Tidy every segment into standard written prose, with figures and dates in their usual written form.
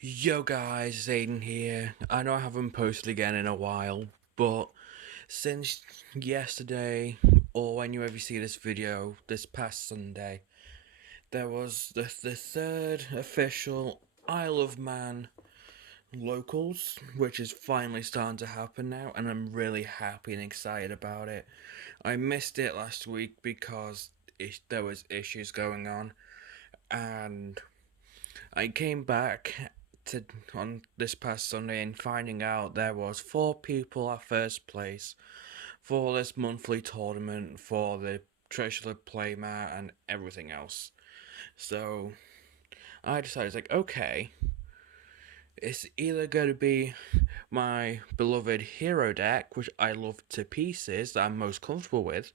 Yo guys, it's Aiden here. I know I haven't posted again in a while, but since yesterday, or when you ever see this video, this past Sunday, there was the third official Isle of Man locals, which is finally starting to happen now, and I'm really happy and excited about it. I missed it last week because there was issues going on, and I came back to on this past Sunday and finding out there was four people at first place for this monthly tournament for the treasure playmat and everything else. So I decided like, okay, it's either going to be my beloved hero deck, which I love to pieces, that I'm most comfortable with,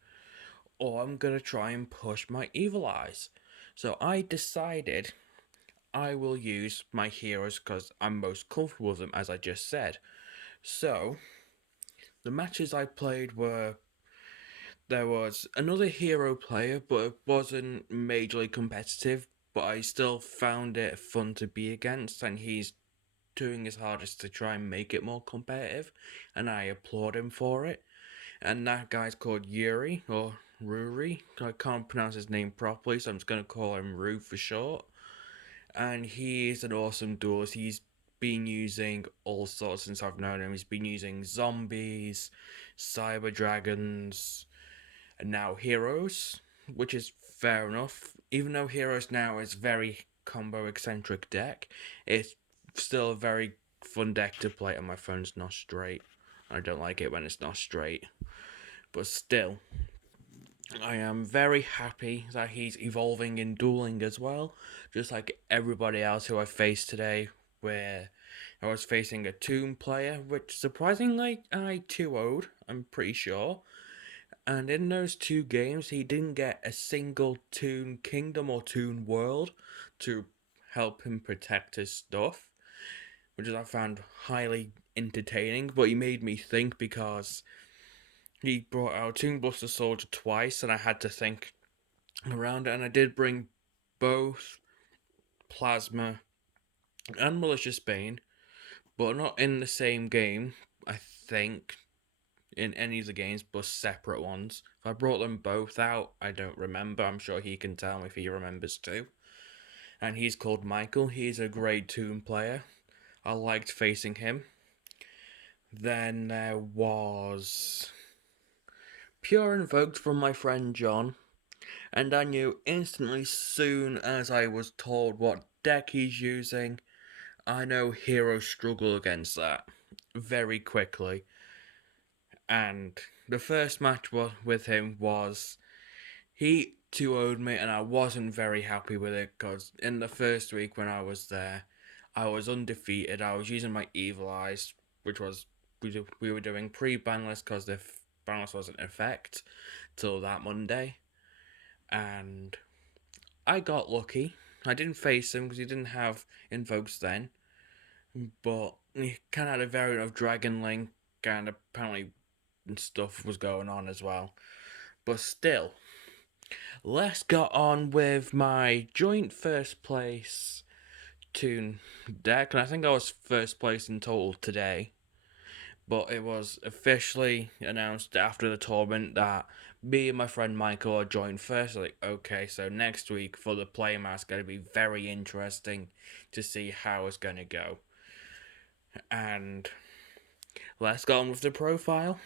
or I'm gonna try and push my evil eyes. So I decided I will use my heroes because I'm most comfortable with them, as I just said. So, the matches I played were there was another hero player, but it wasn't majorly competitive, but I still found it fun to be against, and he's doing his hardest to try and make it more competitive, and I applaud him for it. And that guy's called Yuri, or Ruri. I can't pronounce his name properly, so I'm just going to call him Ru for short. And he is an awesome duelist. He's been using all sorts since I've known him. He's been using zombies, cyber dragons, and now heroes, which is fair enough. Even though heroes now is very combo eccentric deck, it's still a very fun deck to play, and my phone's not straight. I don't like it when it's not straight, but still, I am very happy that he's evolving in dueling as well, just like everybody else who I faced today, where I was facing a Toon player, which surprisingly I 2-0'd, I'm pretty sure. And in those two games, he didn't get a single Toon Kingdom or Toon World to help him protect his stuff, which I found highly entertaining, but he made me think because he brought out Toon Buster Soldier twice, and I had to think around it, and I did bring both Plasma and Malicious Bane, but not in the same game, I think, in any of the games, but separate ones. If I brought them both out, I don't remember. I'm sure he can tell me if he remembers too. And he's called Michael. He's a grade 2 player. I liked facing him. Then there was Pure Invoked from my friend John, and I knew instantly soon as I was told what deck he's using. I know heroes struggle against that very quickly. And the first match with him was he 2-0'd me, and I wasn't very happy with it because in the first week when I was there, I was undefeated. I was using my Evil Eyes, which was we were doing pre-ban list because the ban list wasn't in effect till that Monday, and I got lucky. I didn't face him because he didn't have invokes then, but he kind of had a variant of Dragon Link, and apparently stuff was going on as well. But still, let's get on with my joint first place Toon deck, and I think I was first place in total today. But it was officially announced after the tournament that me and my friend Michael are joined first. Like, okay, so next week for the playmat is going to be very interesting to see how it's going to go. And let's go on with the profile.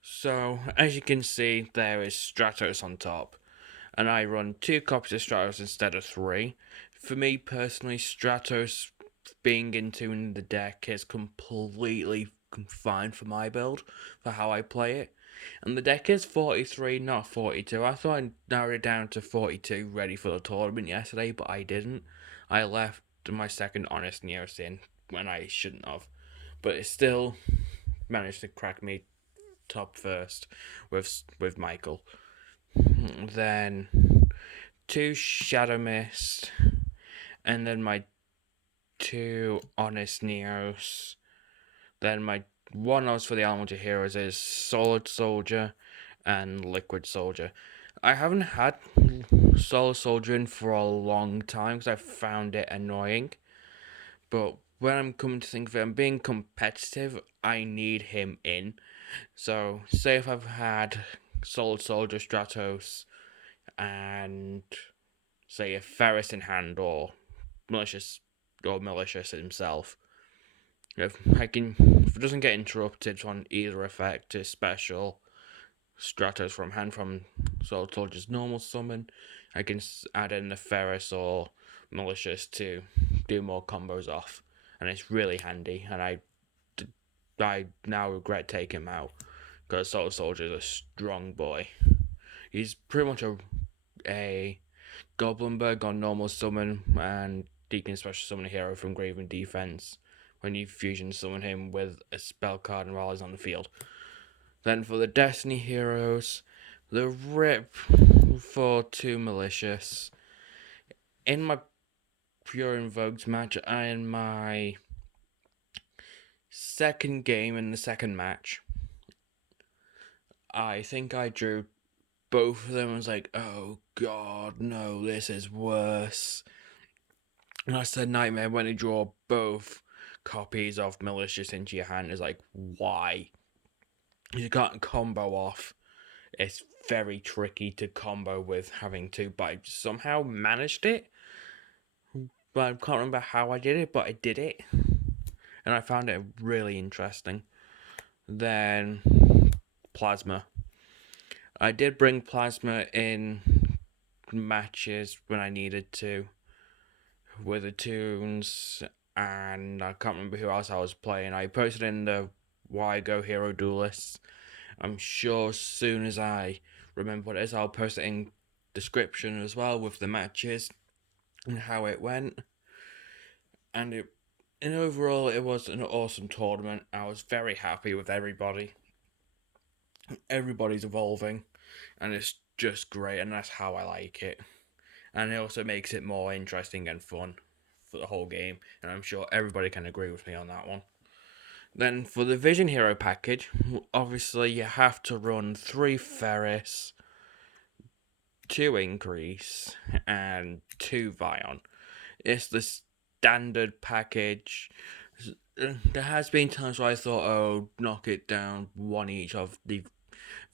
So, as you can see, there is Stratos on top, and I run 2 copies of Stratos instead of 3. For me personally, Stratos being in the deck is completely fine for my build, for how I play it. And the deck is 43, not 42. I thought I narrowed it down to 42 ready for the tournament yesterday, but I didn't. I left my second Honest Neos in when I shouldn't have. But it still managed to crack me top first with Michael. Then 2 Shadow Mist, and then my 2 Honest Neos. Then my one I was for the Elemental Heroes is Solid Soldier and Liquid Soldier. I haven't had Solid Soldier in for a long time because I found it annoying. But when I'm coming to think of it, I'm being competitive, I need him in. So, say if I've had Solid Soldier, Stratos, and say a Ferris in hand, or malicious himself. If it doesn't get interrupted on either effect to special, Stratos from hand from Solid Soldier's normal summon, I can add in the Ferris or Malicious to do more combos off, and it's really handy. And I now regret taking him out because Solid Soldier is a strong boy. He's pretty much a Goblinberg on normal summon, and he can special summon a hero from Graven defense when you fusion summon him with a spell card and while he's on the field. Then for the Destiny heroes, the Rip for 2 Malicious. In my Pure Invoked match, in my second game in the second match, I think I drew both of them. I was like, oh god, no, this is worse. And that's the nightmare when you draw both copies of Malicious into your hand. Is like, why? You can't combo off. It's very tricky to combo with having to, but I somehow managed it. But I can't remember how I did it, but I did it. And I found it really interesting. Then Plasma. I did bring Plasma in matches when I needed to with the tunes, and I can't remember who else I was playing. I posted in the Why Go Hero Duelists. I'm sure as soon as I remember what it is, I'll post it in description as well with the matches and how it went. And overall, it was an awesome tournament. I was very happy with everybody. Everybody's evolving, and it's just great, and that's how I like it. And it also makes it more interesting and fun for the whole game, and I'm sure everybody can agree with me on that one. Then for the Vision Hero package, obviously you have to run 3 Ferris, 2 Increase, and 2 Vion. It's the standard package. There has been times where I thought, oh, knock it down, one each of the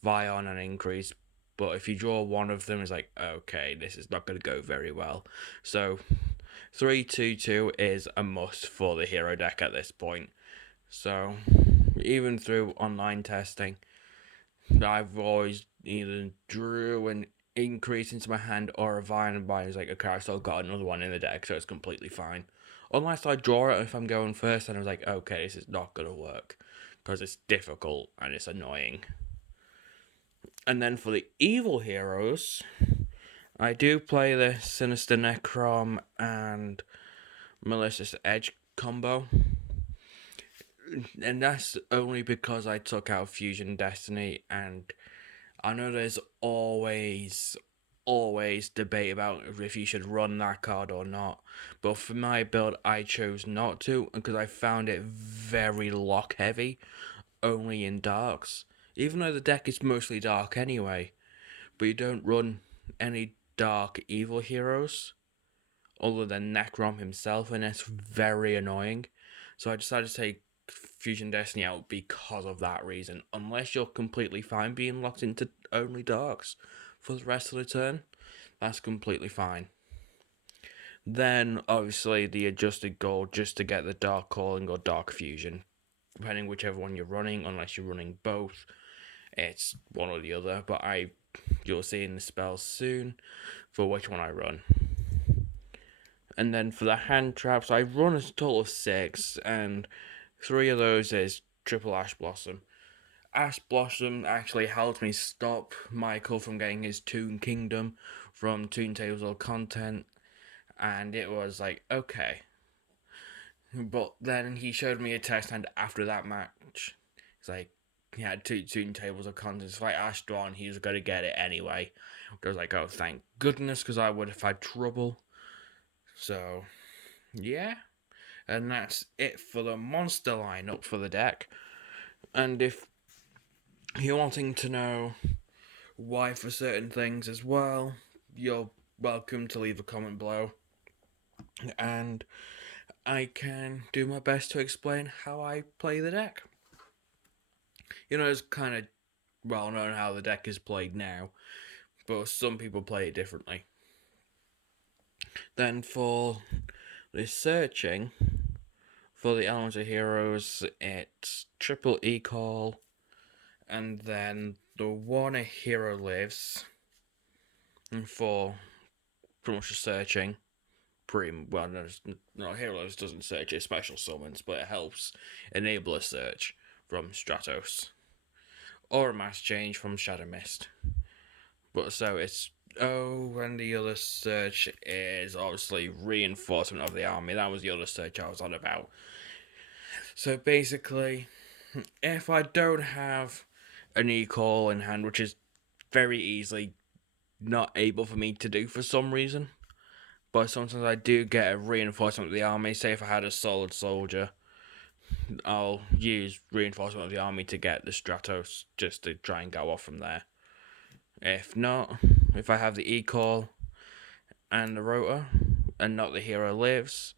Vion and Increase. But if you draw one of them, it's like, okay, this is not going to go very well. So 3-2-2 is a must for the hero deck at this point. So even through online testing, I've always either drew an Increase into my hand or a Vion, and Vion's like, okay, I still got another one in the deck, so it's completely fine. Unless I draw it if I'm going first, and I was like, okay, this is not going to work because it's difficult and it's annoying. And then for the evil heroes, I do play the Sinister Necrom and Malicious Edge combo. And that's only because I took out Fusion Destiny, and I know there's always debate about if you should run that card or not. But for my build, I chose not to because I found it very lock heavy, only in darks. Even though the deck is mostly dark anyway, but you don't run any dark evil heroes other than Necrom himself, and it's very annoying. So I decided to take Fusion Destiny out because of that reason. Unless you're completely fine being locked into only darks for the rest of the turn, that's completely fine. Then obviously the adjusted goal just to get the Dark Calling or Dark Fusion, depending whichever one you're running. Unless you're running both, it's one or the other. But you'll see in the spells soon for which one I run. And then for the hand traps, I run a total of 6, and 3 of those is triple Ash Blossom. Ash Blossom actually helped me stop Michael from getting his Toon Kingdom from Toon Tables or content, and it was like, okay. But then he showed me a test hand after that match. It's like, he had 2 Toon Tables of content. It's like Ash drawn, he was going to get it anyway. I was like, oh, thank goodness, because I would have had trouble. So, yeah. And that's it for the monster lineup for the deck. And if you're wanting to know why for certain things as well, you're welcome to leave a comment below. And I can do my best to explain how I play the deck. It's kind of well known how the deck is played now, but some people play it differently. Then for the searching, for the Elemental Heroes, it's triple E-Call, and then the one a hero lives, and for pretty much the searching, pretty well, no, hero lives doesn't search, it special summons, but it helps enable a search from Stratos, or a mass change from Shadow Mist. But so it's and the other search is obviously reinforcement of the army. That was the other search I was on about. So basically, if I don't have an e-call in hand, which is very easily not able for me to do for some reason, but sometimes I do get a reinforcement of the army. Say if I had a solid soldier, I'll use reinforcement of the army to get the Stratos just to try and go off from there. If not, if I have the e-call and the rotor and not the hero lives,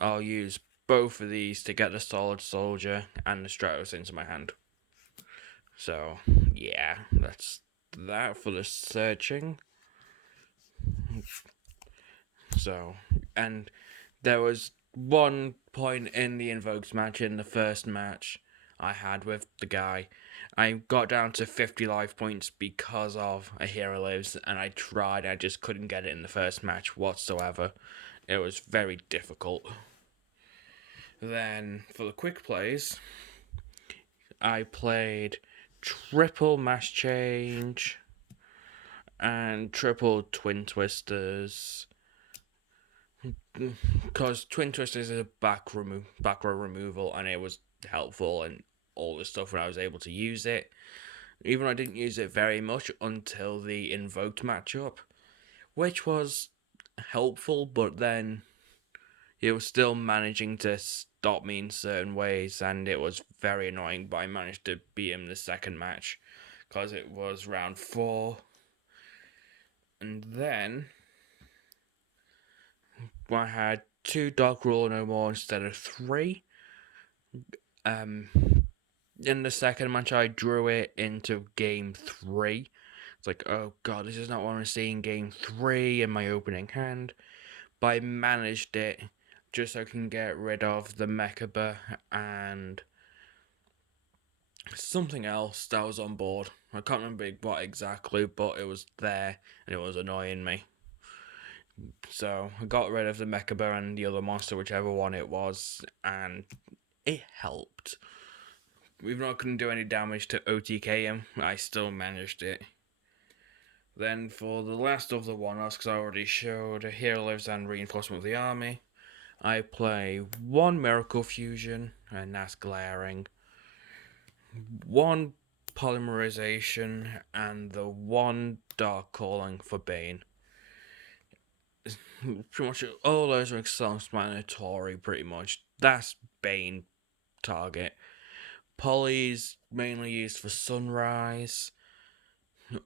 I'll use both of these to get the solid soldier and the Stratos into my hand. So yeah, that's that for the searching. So, and there was one point in the Invoked match, in the first match I had with the guy, I got down to 50 life points because of a hero lives, and I tried, I just couldn't get it in the first match whatsoever. It was very difficult. Then, for the quick plays, I played triple mass change and triple twin twisters, because twin twisters is a back row removal, and it was helpful and all this stuff when I was able to use it. Even though I didn't use it very much until the invoked matchup, which was helpful, but then it was still managing to stop me in certain ways, and it was very annoying. But I managed to beat him the second match because it was round 4, and then I had 2 Dark Rule no more instead of 3. In the second match, I drew it into game 3. It's like, oh god, this is not what I'm seeing game 3 in my opening hand. But I managed it just so I can get rid of the Mechaba and something else that was on board. I can't remember what exactly, but it was there and it was annoying me. So I got rid of the Mechaba and the other monster, whichever one it was, and it helped. Even though I couldn't do any damage to OTK him, I still managed it. Then for the last of the one-offs, because I already showed Hero Lives and Reinforcement of the Army, I play 1 Miracle Fusion, and that's glaring, 1 Polymerization, and the 1 Dark Calling for Bane. Pretty much all those are self-explanatory, pretty much. That's Bane target. Poly's mainly used for Sunrise,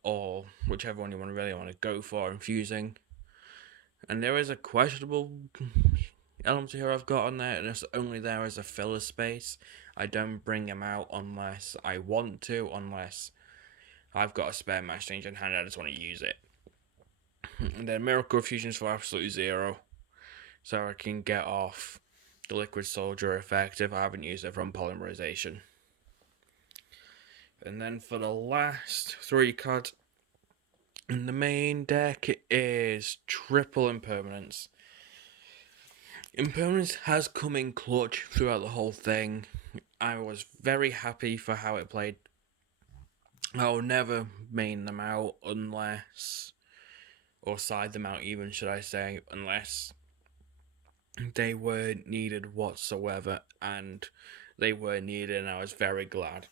or whichever one you really want to go for, infusing. And there is a questionable element here I've got on there, and it's only there as a filler space. I don't bring him out unless I want to, unless I've got a spare match change in hand, I just want to use it. And then Miracle Fusions for absolute 0, so I can get off the Liquid Soldier effect if I haven't used it from Polymerization. And then for the last 3 cards in the main deck is triple Impermanence. Impermanence has come in clutch throughout the whole thing. I was very happy for how it played. I'll never main them out unless, or side them out even, should I say, unless they were needed whatsoever, and they were needed, and I was very glad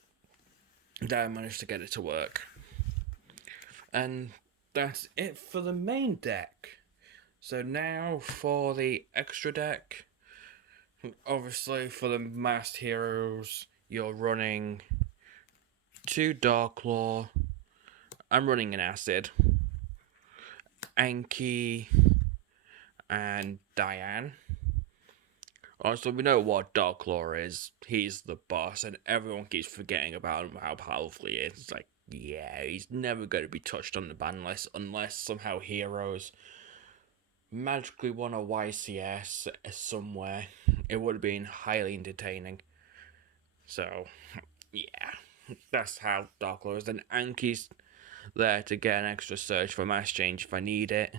that I managed to get it to work. And that's it for the main deck. So now for the extra deck. Obviously for the masked heroes, you're running 2 Darklaw. I'm running an Acid, Anki, and Diane. Also, we know what Dark Claw is. He's the boss, and everyone keeps forgetting about him, how powerful he is. It's like, yeah, he's never going to be touched on the ban list unless somehow heroes magically won a YCS somewhere. It would have been highly entertaining. So, yeah, that's how Dark Claw is. Then Anki's there to get an extra search for mass change if I need it.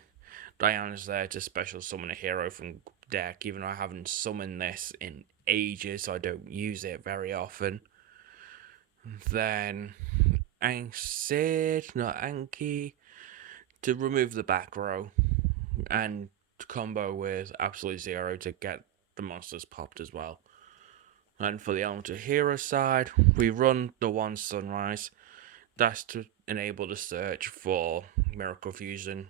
Diana's there to special summon a hero from deck, even though I haven't summoned this in ages, so I don't use it very often. Then Anki, to remove the back row and combo with Absolute Zero to get the monsters popped as well. And for the Elemental Hero side, we run the one Sunrise. That's to enable the search for Miracle Fusion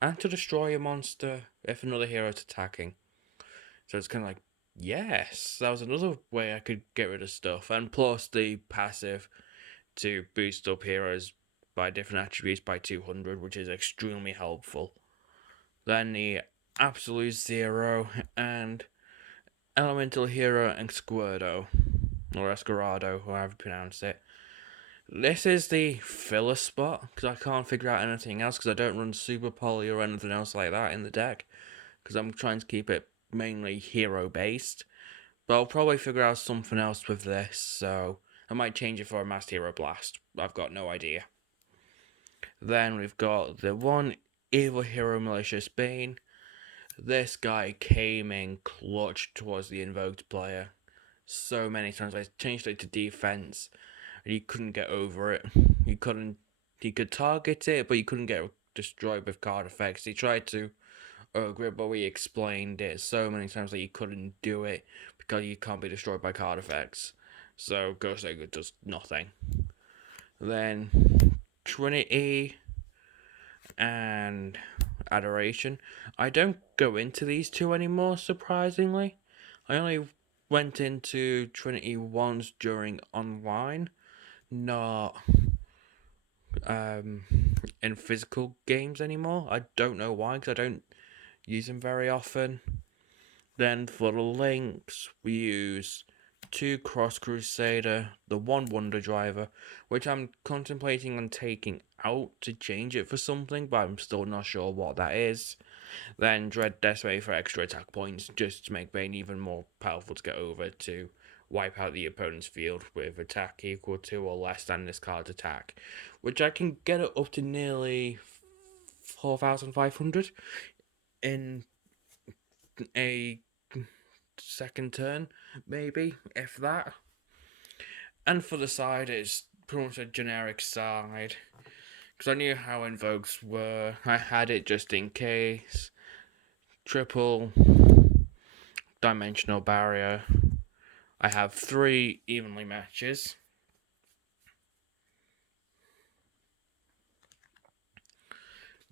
and to destroy a monster if another hero is attacking. So it's kind of like, yes, that was another way I could get rid of stuff. And plus the passive to boost up heroes by different attributes by 200, which is extremely helpful. Then the Absolute Zero and Elemental Hero and Squirdo, or Escarado, however you pronounce it. This is the filler spot, because I can't figure out anything else, because I don't run Super Poly or anything else like that in the deck, because I'm trying to keep it mainly hero-based. But I'll probably figure out something else with this, so I might change it for a Masked Hero Blast. I've got no idea. Then we've got the one Evil Hero Malicious Bane. This guy came in clutch towards the invoked player so many times. I changed it to defense, and he couldn't get over it. He could target it, but he couldn't get destroyed with card effects. He tried to ogre it, but we explained it so many times that he couldn't do it because you can't be destroyed by card effects. So Ghost Ogre does nothing. Then Trinity and Adoration. I don't go into these two anymore, surprisingly. I only went into Trinity once during online, not in physical games anymore. I don't know why, because I don't use them very often. Then for the links, we use 2 Cross Crusader, the 1 Wonder Driver, which I'm contemplating on taking out to change it for something, but I'm still not sure what that is. Then Dread Decimate for extra attack points, just to make Bane even more powerful to get over to wipe out the opponent's field with attack equal to or less than this card's attack, which I can get it up to nearly 4,500 in a second turn, maybe, if that. And for the side, it's pretty much a generic side, because I knew how invokes were. I had it just in case. Triple dimensional barrier. I have 3 evenly matches.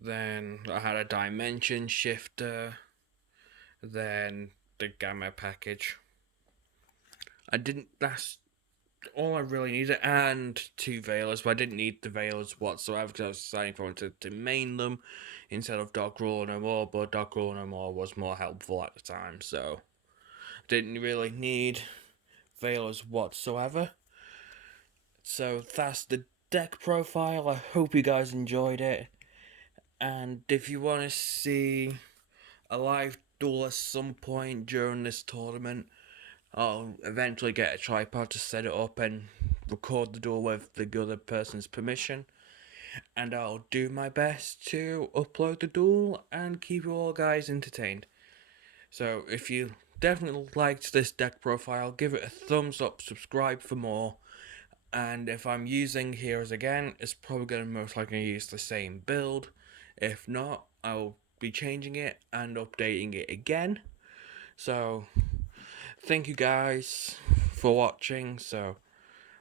Then I had a dimension shifter. Then the gamma package. That's all I really needed, and 2 Veilers, but I didn't need the Veilers whatsoever because I was deciding if I wanted to main them instead of Dark Rule No More, but Dark Rule No More was more helpful at the time, so didn't really need Veilers whatsoever. So that's the deck profile. I hope you guys enjoyed it, and if you want to see a live duel at some point during this tournament, I'll eventually get a tripod to set it up and record the duel with the other person's permission. And I'll do my best to upload the duel and keep you all guys entertained. So if you definitely liked this deck profile, give it a thumbs up, subscribe for more. And if I'm using heroes again, it's probably going to most likely use the same build. If not, I'll be changing it and updating it again. So thank you guys for watching. So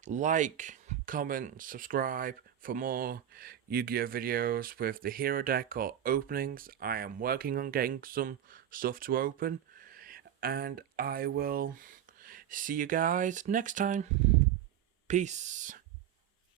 like, comment, subscribe for more Yu-Gi-Oh videos with the hero deck or openings. I am working on getting some stuff to open, and I will see you guys next time. Peace.